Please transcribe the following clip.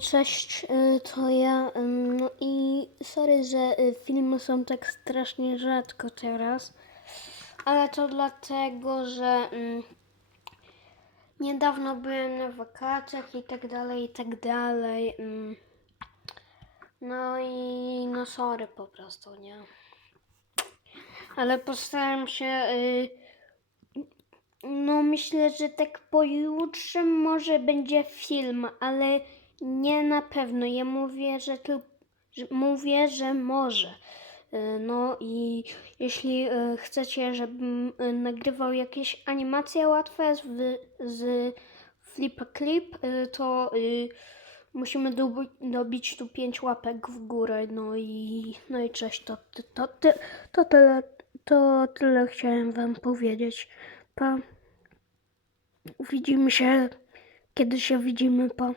Cześć, y, to ja. No i sorry, że y, filmy są tak strasznie rzadko teraz, ale to dlatego, że niedawno byłem na wakacjach i tak dalej, i tak dalej. No i no sorry po prostu, nie? Ale postaram się. y, No myślę, że tak pojutrze może będzie film, ale nie na pewno. Ja mówię, że tylko mówię, że może. Y, No i jeśli y, chcecie, żebym y, nagrywał jakieś animacje łatwe z, z Flip Clip, to musimy dobi- dobić tu pięć łapek w górę. No i no i cześć, to, to, to, to tyle. To tyle chciałem wam powiedzieć. Pa. Widzimy się, kiedy się widzimy, pa.